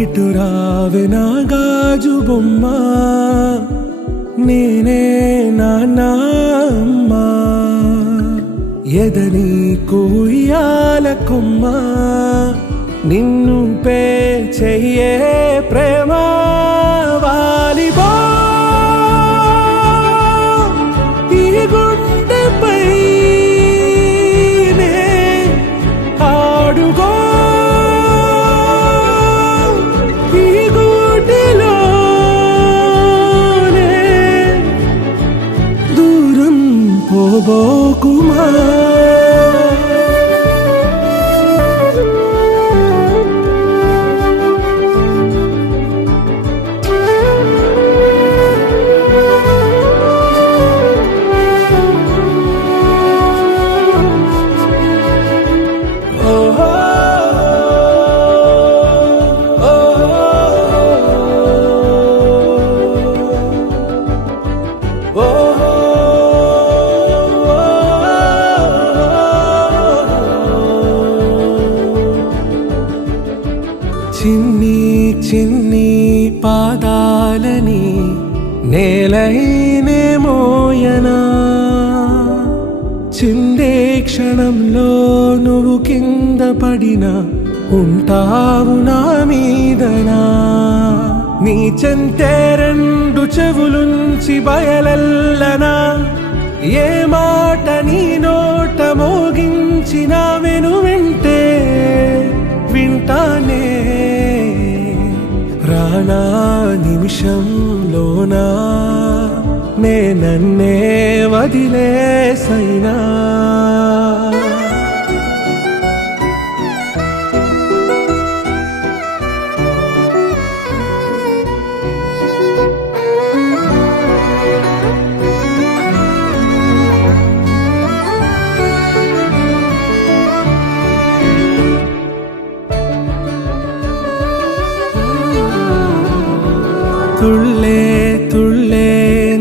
ఇటు రావే నా గాజు బొమ్మ, నేనే నాన్న అమ్మ, ఎదని కుయ్యాల కొమ్మ, నిన్ను పే చెయ్యే ప్రేమ వాలిబా ఈ గుండెపై ఆడుగో ఈ గుడిలోనే దూరం పోబోకుమా. చిన్ని చిన్ని పాదాలని నేలైనే మోయనా, చిందే క్షణంలో నువ్వు కింద పడినా ఉంటావు నా మీదనా. నీ చెంతే రెండు చెవులుంచి బయలెల్లనా, ఏ మాట నీ నోట మోగించిన వెను వింటే వింటానే. రానా నిమిషంలోనా నే నన్నే వదిలేసైనా, తుళ్ళే తుళ్ళే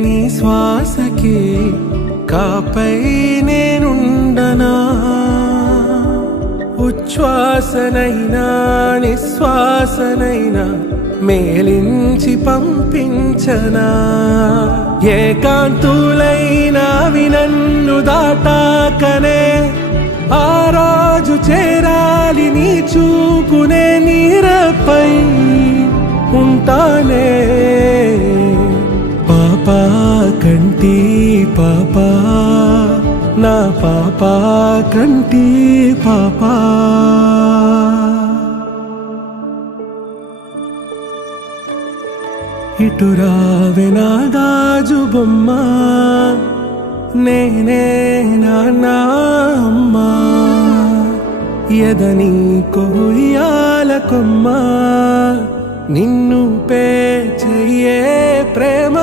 నీ శ్వాసకి కాపై నేనుండనా, ఉచ్ఛ్వాసనైనా నిశ్వాసనైనా మేలించి పంపించనా. ఏకాంతులైనా వినన్ను దాటాకనే ఆ రోజు చేరాలి నీ చూపునే నీరపై ఉంటానే. పాపా కంటి పాపా నా పాపా కంటి పాపా. ఇటు రావే నా గాజు బొమ్మ, నేనే నాన్న అమ్మ, ఎదని కొయ్యాల కొమ్మ, నిన్ను పే చెయ్యే ప్రేమ